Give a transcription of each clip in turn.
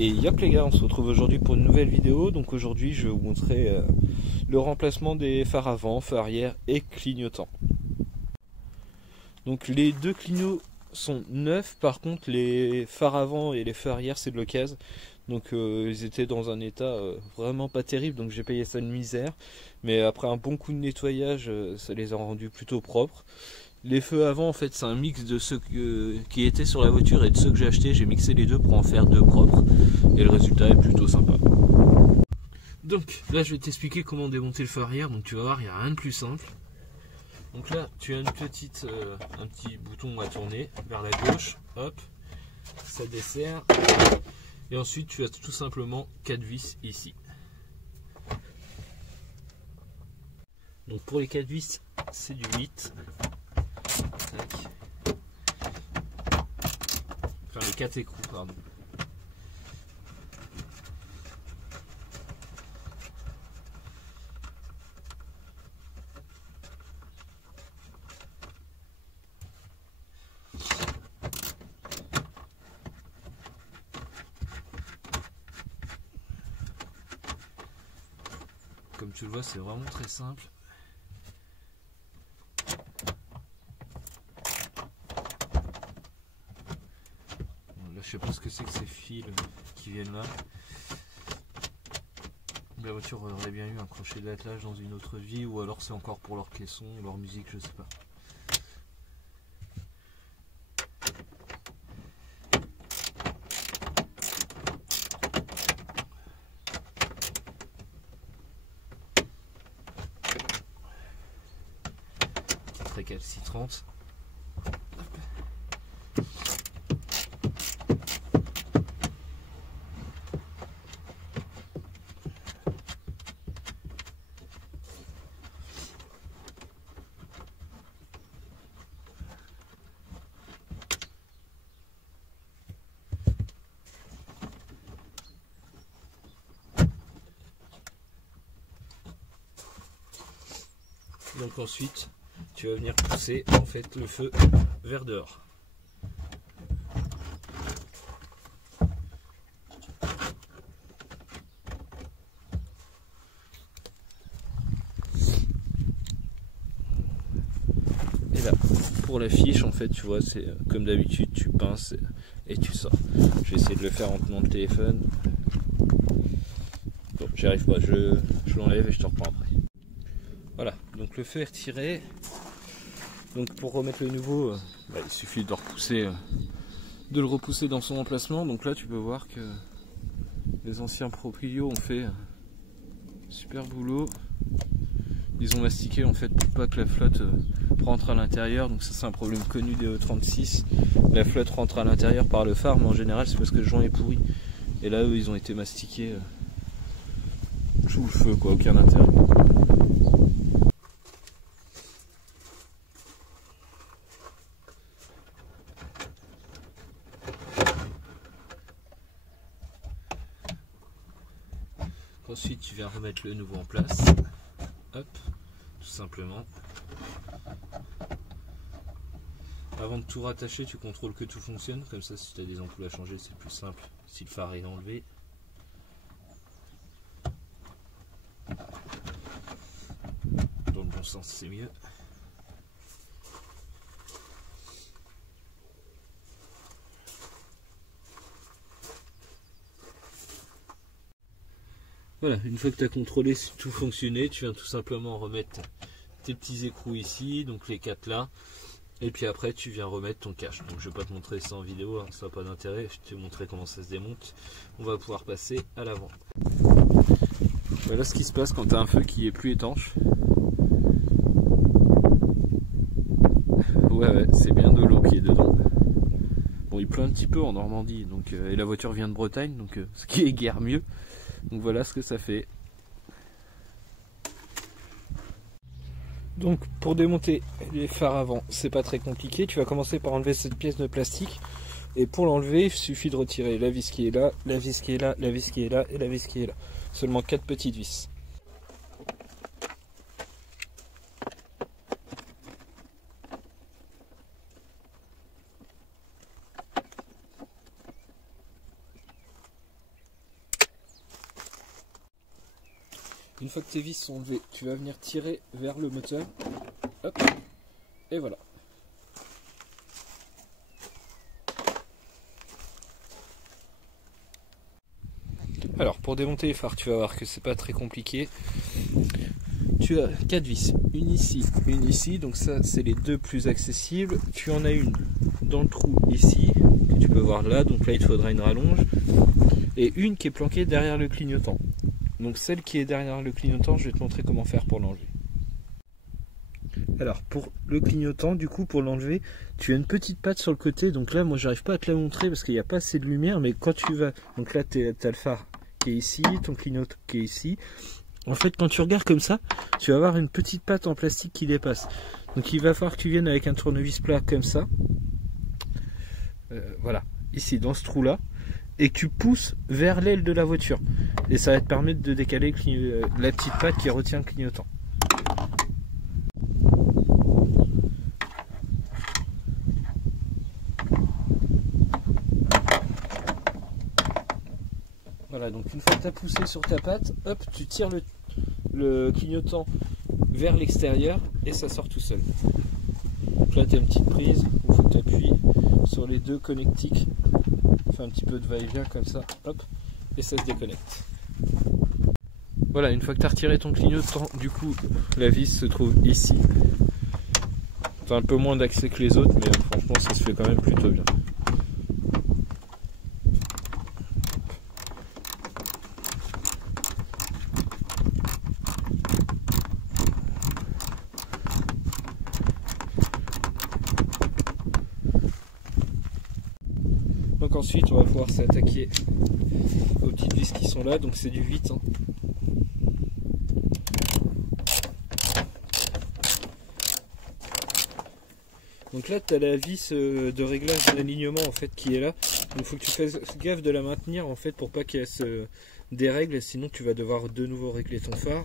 Et yop les gars, on se retrouve aujourd'hui pour une nouvelle vidéo. Donc aujourd'hui je vais vous montrer le remplacement des phares avant, phares arrière et clignotants. Donc les deux clignots sont neufs, par contre les phares avant et les phares arrière c'est de l'occasion. Donc ils étaient dans un état vraiment pas terrible, donc j'ai payé ça une misère. Mais après un bon coup de nettoyage, ça les a rendus plutôt propres. Les feux avant, en fait, c'est un mix de ceux qui étaient sur la voiture et de ceux que j'ai achetés. J'ai mixé les deux pour en faire deux propres. Et le résultat est plutôt sympa. Donc là, je vais t'expliquer comment démonter le feu arrière. Donc tu vas voir, il n'y a rien de plus simple. Donc là, tu as un petit bouton à tourner vers la gauche. Hop, ça dessert. Et ensuite, tu as tout simplement 4 vis ici. Donc pour les 4 vis, c'est du 8. Tac. Enfin les 4 écrous, pardon. Comme tu le vois, c'est vraiment très simple. Là, je sais pas ce que c'est que ces fils qui viennent là. La voiture aurait bien eu un crochet d'attelage dans une autre vie, ou alors c'est encore pour leur caisson, leur musique, je sais pas. Récalcitrante. Donc ensuite, tu vas venir pousser en fait le feu vers dehors. Et là, pour la fiche, en fait, tu vois, c'est comme d'habitude, tu pinces et tu sors. Je vais essayer de le faire en tenant le téléphone. Bon, j'y arrive pas, je l'enlève et je te reprends après. Voilà, donc le feu est retiré. Donc pour remettre le nouveau, il suffit de le repousser dans son emplacement. Donc là tu peux voir que les anciens proprios ont fait un super boulot. Ils ont mastiqué en fait pour pas que la flotte rentre à l'intérieur. Donc ça c'est un problème connu des E36. La flotte rentre à l'intérieur par le phare, mais en général c'est parce que le joint est pourri. Et là eux ils ont été mastiqués sous le feu, quoi, aucun intérêt. Ensuite tu viens remettre le nouveau en place, hop, tout simplement. Avant de tout rattacher, tu contrôles que tout fonctionne, comme ça si tu as des ampoules à changer c'est plus simple si le phare est enlevé. Dans le bon sens c'est mieux. Voilà, une fois que tu as contrôlé si tout fonctionnait, tu viens tout simplement remettre tes petits écrous ici, donc les 4 là, et puis après tu viens remettre ton cache. Donc je ne vais pas te montrer ça en vidéo, hein, ça n'a pas d'intérêt, je vais te montrer comment ça se démonte. On va pouvoir passer à l'avant. Voilà ce qui se passe quand tu as un feu qui est plus étanche. Ouais, c'est bien de l'eau qui est dedans. Bon, il pleut un petit peu en Normandie, donc, et la voiture vient de Bretagne, donc ce qui est guère mieux. Donc voilà ce que ça fait. Donc pour démonter les phares avant, c'est pas très compliqué. Tu vas commencer par enlever cette pièce de plastique. Et pour l'enlever, il suffit de retirer la vis qui est là, la vis qui est là, la vis qui est là et la vis qui est là. Seulement 4 petites vis. Une fois que tes vis sont enlevées, tu vas venir tirer vers le moteur. Hop. Et voilà. Alors pour démonter les phares, tu vas voir que c'est pas très compliqué. Tu as 4 vis, une ici, donc ça c'est les deux plus accessibles. Tu en as une dans le trou ici, que tu peux voir là, donc là il te faudra une rallonge. Et une qui est planquée derrière le clignotant. Donc celle qui est derrière le clignotant, je vais te montrer comment faire pour l'enlever. Alors pour le clignotant, du coup pour l'enlever, tu as une petite patte sur le côté. Donc là moi j'arrive pas à te la montrer parce qu'il n'y a pas assez de lumière, mais quand tu vas, donc là tu as le phare qui est ici, ton clignotant qui est ici. En fait quand tu regardes comme ça, tu vas avoir une petite patte en plastique qui dépasse. Donc il va falloir que tu viennes avec un tournevis plat comme ça. Voilà, ici dans ce trou là. Et que tu pousses vers l'aile de la voiture. Et ça va te permettre de décaler la petite patte qui retient le clignotant. Voilà, donc une fois que tu as poussé sur ta patte, hop, tu tires le clignotant vers l'extérieur et ça sort tout seul. Donc là tu as une petite prise où il faut que tu appuies sur les deux connectiques. Fais un petit peu de va-et-vient comme ça, hop, et ça se déconnecte. Voilà, une fois que tu as retiré ton clignotant, du coup la vis se trouve ici. Tu as un peu moins d'accès que les autres, mais franchement ça se fait quand même plutôt bien. Donc ensuite on va pouvoir s'attaquer aux petites vis qui sont là, donc c'est du 8. Hein. Donc là tu as la vis de réglage d'alignement en fait qui est là. Donc il faut que tu fasses gaffe de la maintenir en fait pour pas qu'elle se dérègle, sinon tu vas devoir de nouveau régler ton phare.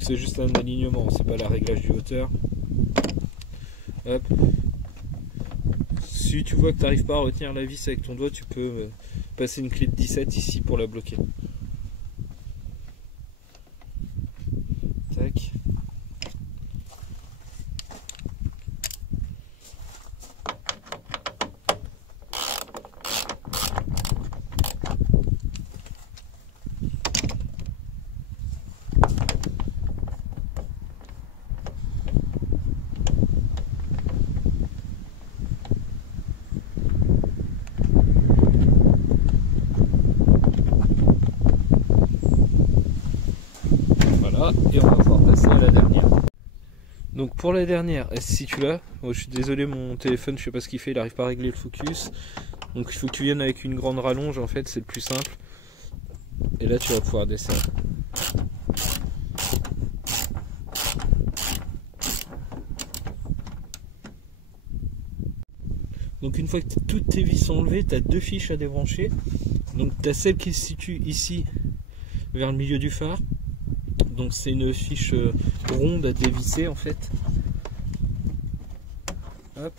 C'est juste un alignement, c'est pas la réglage du hauteur. Hop. Si tu vois que tu n'arrives pas à retenir la vis avec ton doigt, tu peux passer une clé de 17 ici pour la bloquer. Tac. Et on va pouvoir passer à la dernière. Donc pour la dernière, si tu l'as, je suis désolé mon téléphone, je sais pas ce qu'il fait, il n'arrive pas à régler le focus. Donc il faut que tu viennes avec une grande rallonge en fait, c'est le plus simple. Et là tu vas pouvoir descendre. Donc une fois que toutes tes vis sont enlevées, tu as deux fiches à débrancher. Donc tu as celle qui se situe ici vers le milieu du phare. Donc c'est une fiche ronde à dévisser en fait. Hop.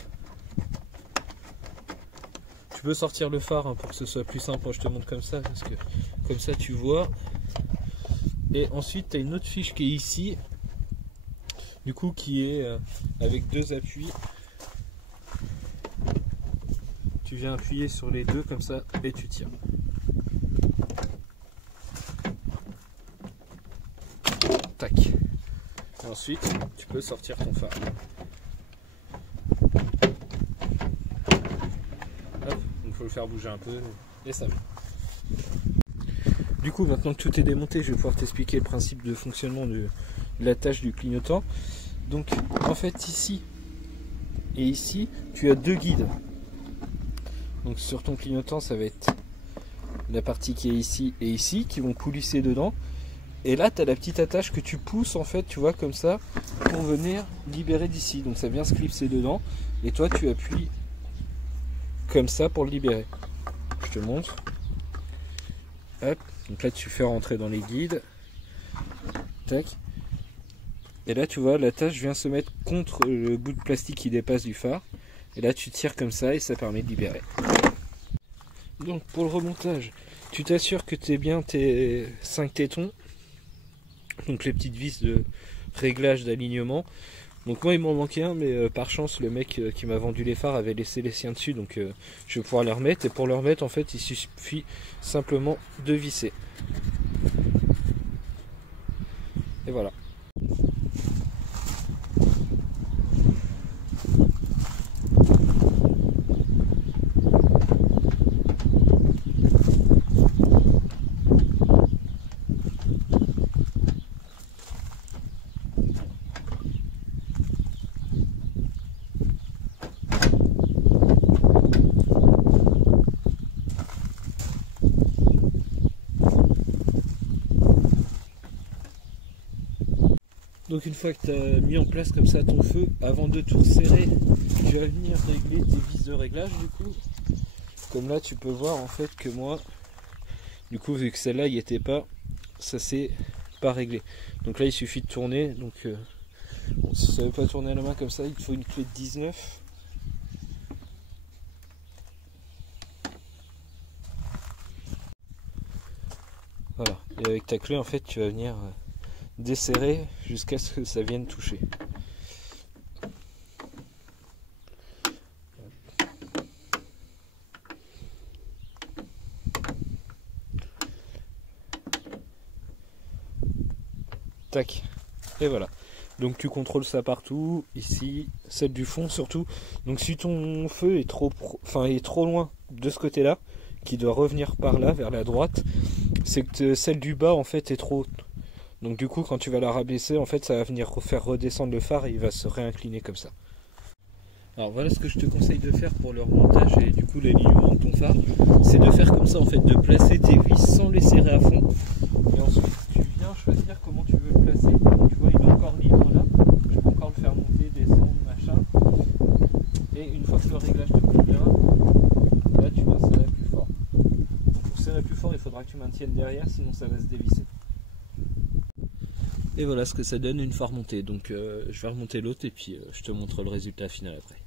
Tu peux sortir le phare hein, pour que ce soit plus simple. Moi je te montre comme ça parce que comme ça tu vois. Et ensuite tu as une autre fiche qui est ici. Du coup qui est avec deux appuis. Tu viens appuyer sur les deux comme ça et tu tires. Tac. Et ensuite, tu peux sortir ton phare. Hop, il faut le faire bouger un peu et ça va. Du coup, maintenant que tout est démonté, je vais pouvoir t'expliquer le principe de fonctionnement de l'attache du clignotant. Donc, en fait, ici et ici, tu as deux guides. Donc, sur ton clignotant, ça va être la partie qui est ici et ici, qui vont coulisser dedans. Et là, tu as la petite attache que tu pousses, en fait, tu vois, comme ça, pour venir libérer d'ici. Donc, ça vient se clipser dedans. Et toi, tu appuies comme ça pour le libérer. Je te montre. Hop. Donc là, tu fais rentrer dans les guides. Tac. Et là, tu vois, l'attache vient se mettre contre le bout de plastique qui dépasse du phare. Et là, tu tires comme ça et ça permet de libérer. Donc, pour le remontage, tu t'assures que tu es bien tes 5 tétons. donc les petites vis de réglage d'alignement. Donc moi il m'en manquait un, mais par chance le mec qui m'a vendu les phares avait laissé les siens dessus, donc je vais pouvoir les remettre. Et pour les remettre, en fait, il suffit simplement de visser. Et voilà. Donc une fois que tu as mis en place comme ça ton feu, avant de tout resserrer, tu vas venir régler tes vis de réglage du coup. Comme là tu peux voir en fait que moi, du coup vu que celle-là il n'y était pas, ça s'est pas réglé. Donc là il suffit de tourner, donc bon, si ça ne veut pas tourner à la main comme ça, il te faut une clé de 19. Voilà, et avec ta clé en fait tu vas venir desserrer jusqu'à ce que ça vienne toucher. Tac, et voilà. Donc tu contrôles ça partout, ici, celle du fond surtout. Donc si ton feu est trop loin de ce côté-là, qui doit revenir par là vers la droite, c'est que celle du bas en fait est trop haute. Donc du coup quand tu vas la rabaisser, en fait ça va venir faire redescendre le phare et il va se réincliner comme ça. Alors voilà ce que je te conseille de faire pour le remontage et du coup l'alignement de ton phare, c'est de faire comme ça en fait, de placer tes vis sans les serrer à fond. Et ensuite tu viens choisir comment tu veux le placer. Tu vois il est encore libre là, je peux encore le faire monter, descendre, machin. Et une fois que le réglage te convient, là tu vas serrer plus fort. Donc pour serrer plus fort il faudra que tu maintiennes derrière, sinon ça va se dévisser. Et voilà ce que ça donne une fois remontée. Donc je vais remonter l'autre et puis je te montre le résultat final après.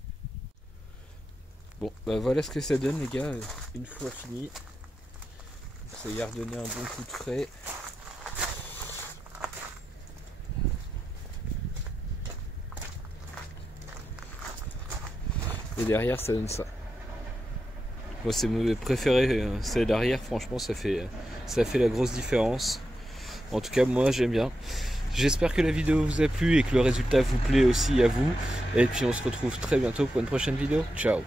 Bon, bah voilà ce que ça donne les gars, une fois fini. Donc, ça y a redonné un bon coup de frais. Et derrière ça donne ça. Moi c'est mon préféré, c'est derrière, franchement ça fait la grosse différence. En tout cas moi j'aime bien. J'espère que la vidéo vous a plu et que le résultat vous plaît aussi à vous. Et puis on se retrouve très bientôt pour une prochaine vidéo. Ciao!